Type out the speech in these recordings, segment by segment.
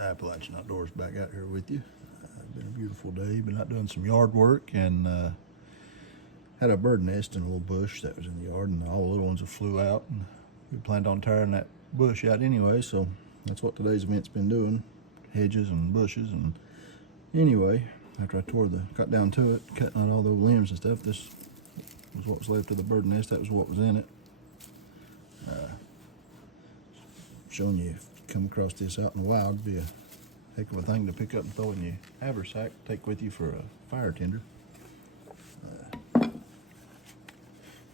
Appalachian Outdoors back out here with you. Been a beautiful day. Been out doing some yard work and had a bird nest in a little bush that was in the yard, and all the little ones have flew out. And we planned on tearing that bush out anyway, so that's what today's event's been doing, hedges and bushes. And anyway, after I cut down to it, cutting out all those limbs and stuff, this was what was left of the bird nest. That was what was in it. Showing you, if you come across this out in the wild, it'd be a heck of a thing to pick up and throw in your haversack, take with you for a fire tinder.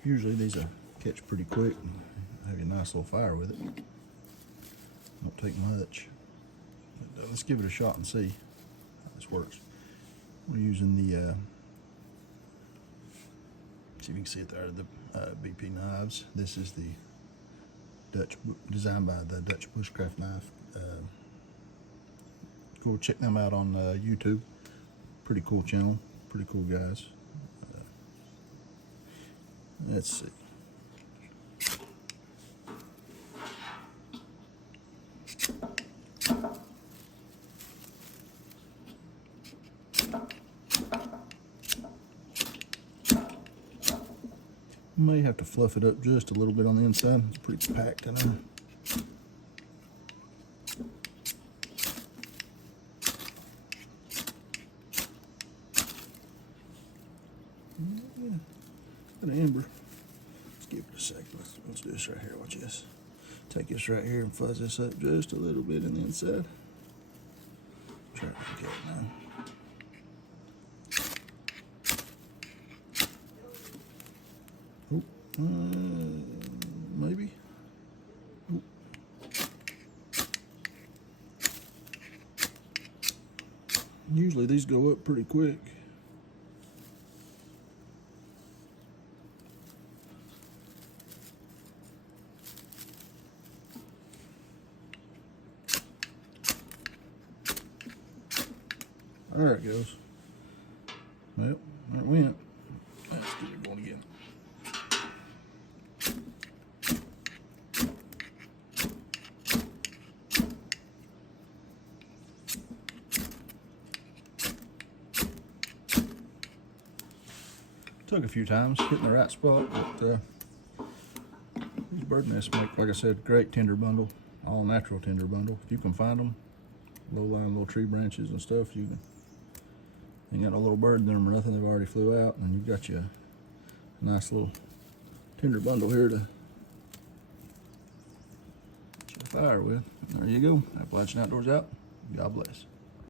Usually these will catch pretty quick and have you a nice little fire with it. Don't take much. But, let's give it a shot and see how this works. We're using the, see if you can see it there, the BP knives. This is the designed by the Dutch Bushcraft Knife. Go check them out on YouTube. Pretty cool channel, pretty cool guys. Let's see. May have to fluff it up just a little bit on the inside. It's pretty packed in there. Got an ember. Let's give it a second. Let's do this right here. Watch this. Take this right here and fuzz this up just a little bit in the inside. Try to get it now. Maybe. Oop. Usually these go up pretty quick. There it goes. Well, there it went. Let's get it going again. Took a few times, hitting the right spot, but these bird nests make, like I said, great tinder bundle, all natural tinder bundle. If you can find them, low-lying little tree branches and stuff, you ain't got no little bird in them or nothing, they've already flew out, and you've got you a nice little tinder bundle here to fire with. There you go, Appalachian Outdoors out. God bless.